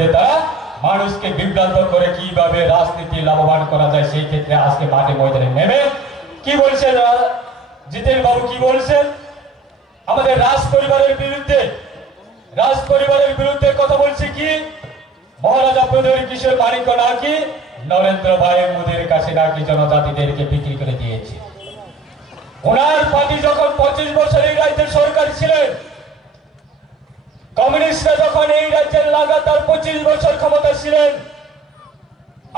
মধ্যে তারা মানুষকে বিভ্রান্ত করে কিভাবে রাজনীতি লাভবান করা যায় সেই ক্ষেত্রে আজকে মাঠে ময়দানে নেমে কি বলছেন জিতেন বাবু, কি বলছেন আমাদের রাজ পরিবারের বিরুদ্ধে কথা বলছে কি মহারাজা প্রদীপ কিশোর মানিক্য নাকি নরেন্দ্র ভাই মোদীর কাছে নাকি জনজাতিদেরকে বিক্রি করে দিয়েছে। ওনার পার্টি যখন 25 বছর এই রাজ্যের সরকার ছিলেন, কমিউনিস্টরা যখন এই রাজ্যের লাগাতার 25 বছর ক্ষমতা ছিলেন,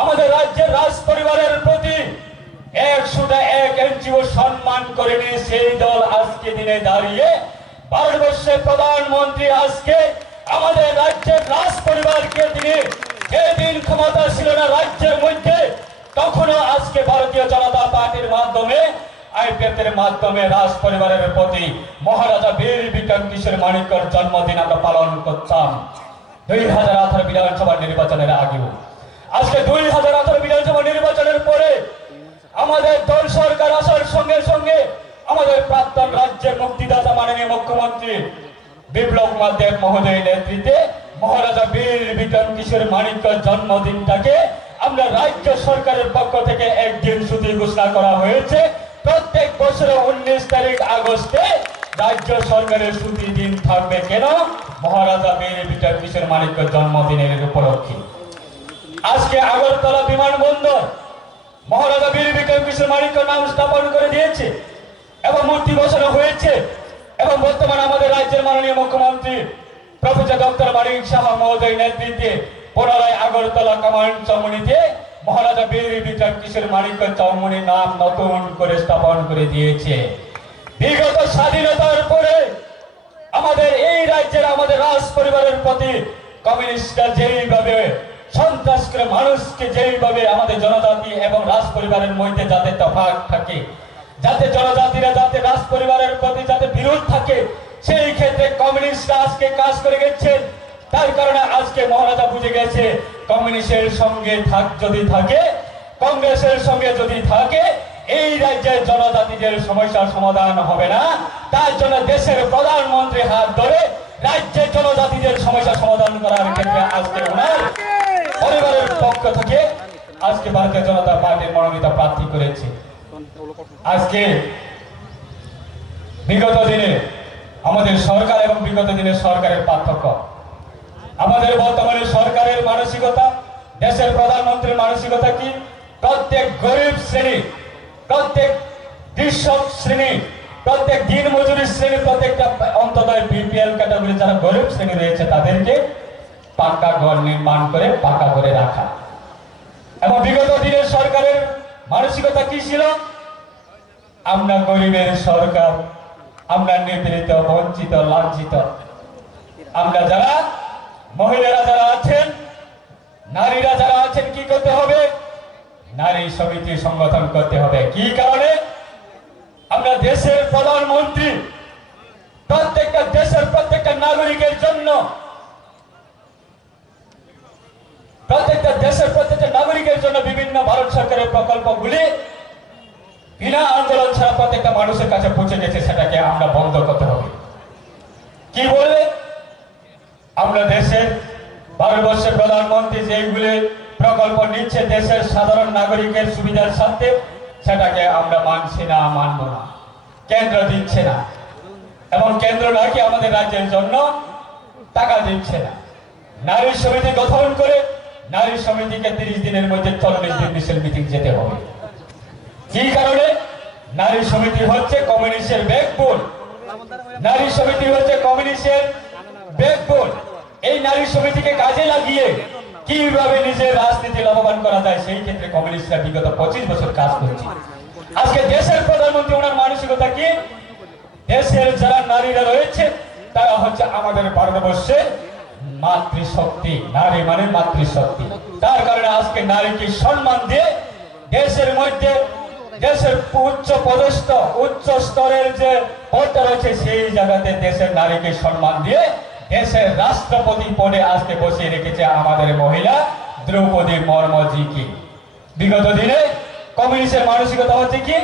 আমাদের রাজ্যের রাজ পরিবারের প্রতি 101 ইঞ্চিও সম্মান করেনি সেই দল আজকে দিনে দাঁড়িয়ে ভারতবর্ষের প্রধানমন্ত্রী আজকে আমাদের রাজ্যের রাজ পরিবারকে তিনি যেদিন ক্ষমতা ছিল না রাজ্যের মধ্যে, তখনও আজকে ভারতীয় জনতা পার্টির মাধ্যমে আইপিএফের মাধ্যমে রাজ পরিবারের প্রতি মহারাজা বীর বিক্রম কিশোর মানিক্যর জন্মদিন আমরা পালন করতাম 2018 বিধানসভা নির্বাচনের আগেও। আজকে 2018 বিধানসভা নির্বাচনের পরে আমাদের দল সরকার আসার সঙ্গে সঙ্গে আমাদের প্রাক্তন রাজ্যের মুক্তিদাতা মাননীয় মুখ্যমন্ত্রী বিপ্লব কুমার দেব মহোদয়ের নেতৃত্বে মহারাজা বীর বিক্রম কিশোর মানিক্যর জন্মদিনটাকে আমরা রাজ্য সরকারের পক্ষ থেকে একদিন ছুটি ঘোষণা করা হয়েছে। প্রত্যেক বছরে 19 তারিখ আগস্টে রাজ্য সরকারের ছুটির দিন থাকবে কেন? মহারাজা বীর বিক্রম কিশোর মানিক্যর জন্মদিনের উপলক্ষে আজকে আগরতলা বিমানবন্দর মহারাজা বীর বিক্রম কিশোর মানিক্য নাম স্থাপন করে দিয়েছে এবং মূর্তি বসানো হয়েছে। এবং বর্তমানে আমাদের রাজ্যের মাননীয় মুখ্যমন্ত্রী প্রফেসর ডক্টর মানিক সাহা মহোদয় নেতৃত্বে পুনরায় আগরতলা কমান্ড চৌমুনিতে মহারাজা বীর বিক্রম কিশোর মানিক্য চৌমুনি নাম নতুন করে স্থাপন করে দিয়েছে। বিগত স্বাধীনতার পরে আমাদের এই রাজ্যের আমাদের রাজ পরিবারের প্রতি কমিউনিস্টরা যেইভাবে সন্ত্রাস করে মানুষকে যেইভাবে আমাদের জনজাতি এবং রাজ পরিবারের মধ্যে যাতে তফাৎ থাকে, যাতে জনজাতিরা যাতে রাজ পরিবারের প্রতি যাতে বিরোধ থাকে, সেই ক্ষেত্রে কমিউনিস্টরা আজকে কাজ করে গেছেন। তার কারণে আজকে মহারাজা বুঝে গেছে কমিউনিস্টের সঙ্গে যদি থাকে, কংগ্রেসের সঙ্গে যদি থাকে, এই রাজ্যের জনজাতিদের সমস্যার সমাধান হবে না। তার জন্য দেশের প্রধানমন্ত্রী হাত ধরে রাজ্যের জনজাতিদের সমস্যা সমাধান করার ক্ষেত্রে আজকে ওনার পরিবারের পক্ষ থেকে আজকে ভারতীয় জনতা পার্টির মনোনীত প্রার্থী করেছে। আজকে বিগত দিনে আমাদের সরকার এবং বিগত দিনের সরকারের পার্থক্য, আমাদের বর্তমানে সরকারের মানসিকতা, দেশের প্রধানমন্ত্রীর মানসিকতা কি? প্রত্যেক গরিব শ্রেণী, প্রত্যেক কৃষক শ্রেণী, প্রত্যেক দিন মজুরি শ্রেণী, প্রত্যেকটা অন্তদয় বিপিএল ক্যাটাগরি যারা গরিব শ্রেণী রয়েছে তাদেরকে পাকা ঘর নির্মাণ করে পাকা করে রাখা। এবং বিগত দিনের সরকারের মানসিকতা কি ছিল? আমরা গরিবের সরকার, আমরা নিপীড়িত, বঞ্চিত, লাঞ্ছিত, আমরা যারা মহিলারা যারা আছেন, নারীরা যারা আছেন, কি করতে হবে? নারী সমিতি সংগঠন করতে হবে। কি কারণে? আমরা দেশের প্রধানমন্ত্রী প্রত্যেকটা দেশের প্রত্যেকটা নাগরিকের জন্য, প্রত্যেকটা দেশের প্রত্যেকটা নাগরিকের জন্য বিভিন্ন ভারত সরকারের প্রকল্পগুলি বিনা আন্দোলন ছাড়া প্রত্যেকটা মানুষের কাছে পৌঁছে গেছে, সেটাকে আমরা বন্ধ করতে হবে। কি বললে? আমরা দেশের ভারতবর্ষের প্রধানমন্ত্রী যেগুলি প্রকল্প নিচ্ছে দেশের সাধারণ নাগরিকের সুবিধার সাথে, সেটাকে আমরা মানছি না, মানব না। কেন্দ্র দিচ্ছে না এবং কেন্দ্র নাকি আমাদের রাজ্যের জন্য টাকা দিচ্ছে না। নারী সমিতি গঠন করে নারী সমিতিকে 30 দিনের মধ্যে 40 দিন মিছিল মিটিং যেতে হবে। কি কারণে? নারী সমিতি হচ্ছে কমিউনিস্টের ব্যাকবোন, নারী সমিতি হচ্ছে কমিউনিস্টের ব্যাকবোন। এই নারী সমিতিকে কাজে লাগিয়ে কিভাবে নিজের রাজনীতি লাভবান করা যায় সেই ক্ষেত্রে কমিউনিস্টরা বিগত 25 বছর কাজ করছে। আজকে দেশের প্রধানমন্ত্রী ওনার মানসিকতা কি? দেশের যারা নারীরা রয়েছে তারা হচ্ছে আমাদের ভারতবর্ষের মাতৃশক্তি, নারী মানে মাতৃশক্তি। তার কারণে আজকে নারীকে সম্মান দিয়ে দেশের মধ্যে দেশের উচ্চ পদস্থ উচ্চ স্তরের যে পদটা রয়েছে সেই জায়গাতে দেশের নারীকে সম্মান দিয়ে দেশের রাষ্ট্রপতি পদে আজকে বসিয়ে রেখেছে আমাদের মহিলা দ্রৌপদী মুর্মুজিকে। বিগত দিনে কমিউনিস্টের মানসিকতা হচ্ছে কি?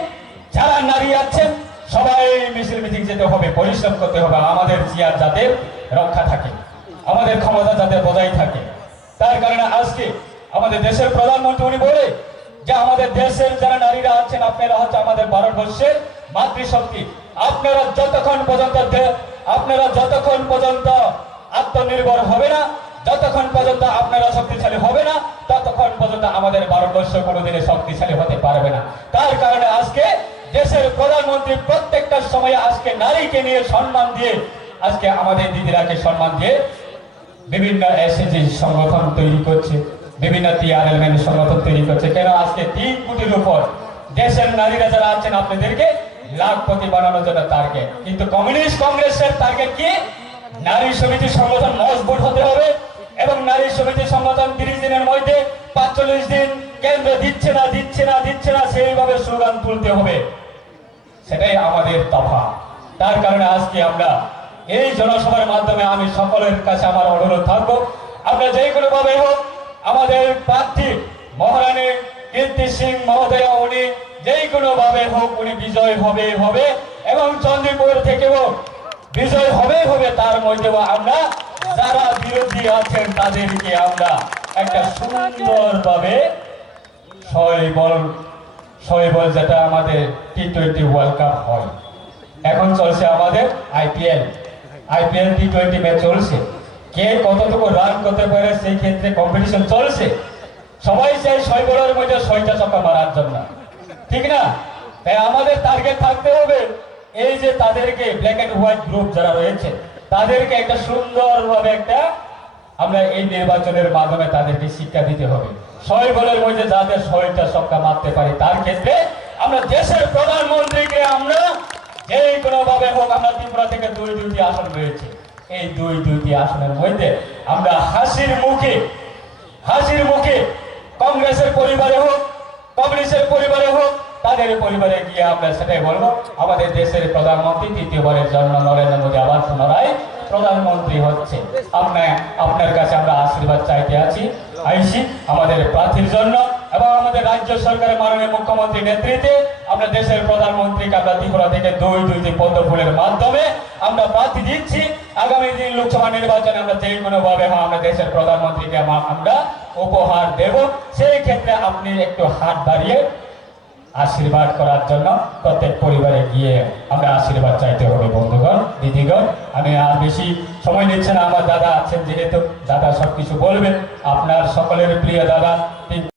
যারা নারী আছেন সবাই মিছিল মিটিং যেতে হবে, পরিশ্রম করতে হবে, আমাদের চেয়ার যাতে রক্ষা থাকে, আমাদের ক্ষমতা যাতে বজায় থাকে। তার কারণে আজকে আমাদের দেশের প্রধানমন্ত্রী উনি বলে যে আমাদের দেশের যারা নারীরা আছেন আপনারা হচ্ছে আমাদের ভারতবর্ষের মাতৃশক্তি। আপনারা যতক্ষণ পর্যন্ত আত্মনির্ভর হবে না, যতক্ষণ পর্যন্ত আপনারা শক্তিশালী হবে না, ততক্ষণ পর্যন্ত আমাদের ভারতবর্ষ কোনোদিনে শক্তিশালী হতে পারবে না। তার কারণে আজকে দেশের প্রধানমন্ত্রী প্রত্যেকটা সময়ে আজকে নারীকে নিয়ে সম্মান দিয়ে, আজকে আমাদের দিদিরাকে সম্মান দিয়ে বিভিন্ন এসএসজি সংগঠন তৈরি করছে, বিভিন্ন টিআরএল সংগঠন তৈরি করছে। কেন আজকে 3 কোটির উপর দেশের নারীরা যারা আছেন আপনাদেরকে লাখপতি বানানোর জন্য টার্গেট। কিন্তু কমিউনিস্ট কংগ্রেসের টার্গেট কি? নারী সমিতি সংগঠন মজবুত হতে হবে এবং নারী সমিতি সংগঠন 30 দিনের মধ্যে 45 দিন কেন্দ্র দিচ্ছে না সেইভাবে স্লোগান তুলতে হবে। সেটাই আমাদের তফাৎ। তার কারণে আজকে আমরা এই জনসভার মাধ্যমে আমি সকলের কাছে আমার অনুরোধ থাকবো, আমরা যে কোনো ভাবে হোক আমাদের প্রার্থী মহারানী কীর্তি সিং মহোদয়া উনি যে কোনো ভাবে হোক উনি বিজয় হবে এবং চন্দ্রপুর থেকেও বিজয় হবে। তার মধ্যেও আমরা যারা বিরোধী আছেন তাদেরকে আমরা একটা সুন্দরভাবে শৈবল যেটা আমাদের টি20 ওয়ার্ল্ড কাপ হয়, এখন চলছে আমাদের আইপিএল টি20 ম্যাচ চলছে, কে কতটুকু রান করতে পারে সেই ক্ষেত্রে কম্পিটিশন চলছে। সবাই চাই 6 বলের মধ্যে 6টা ছক্কা মারার জন্য, ঠিক না? তাই আমাদের টার্গেট থাকতে হবে এই যে তাদেরকে ব্ল্যাক এন্ড হোয়াইট গ্রুপ যারা রয়েছে তাদেরকে একটা সুন্দরভাবে আমরা এই নির্বাচনের মাধ্যমে তাদেরকে শিক্ষা দিতে হবে। 6 বলের মধ্যে যাদের 6টা ছক্কা মারতে পারি তার ক্ষেত্রে আমরা দেশের প্রধানমন্ত্রীকে আমরা যে কোনো ভাবে হোক, আমরা ত্রিপুরা থেকে 2টি আসন রয়েছে, এই 2টি আসনের মধ্যে আমরা হাসির মুখে কংগ্রেসের পরিবারে হোক, কমিউনিস্টের পরিবারে হোক, তাদের পরিবারে গিয়ে আমরা সেটাই বলবো আমাদের দেশের প্রধানমন্ত্রী 3য়বারের জন্য নরেন্দ্র মোদী আবার পুনরায় প্রধানমন্ত্রী হচ্ছে। আপনার কাছে আমরা আশীর্বাদ চাইতে আইছি আমাদের প্রার্থীর জন্য এবং আমাদের রাজ্য সরকারের মাননীয় মুখ্যমন্ত্রী নেতৃত্বে আমরা দেশের প্রধানমন্ত্রীকে আমরা ত্রিপুরা থেকে 2টি পদ্ম ফুলের মাধ্যমে আমরা প্রার্থী দিচ্ছি। আগামী দিন লোকসভা নির্বাচনে আমরা যে কোনো ভাবে আমরা দেশের প্রধানমন্ত্রীকে আমরা উপহার দেব। সেই ক্ষেত্রে আপনি একটু হাত বাড়িয়ে আশীর্বাদ করার জন্য প্রত্যেক পরিবারে গিয়ে আমরা আশীর্বাদ চাইতে হবে। বন্ধুগণ, দিদিগণ, আমি আর বেশি সময় নিচ্ছে না, আমার দাদা আছেন যেহেতু দাদা সবকিছু বলবেন। আপনার সকলের প্রিয় দাদা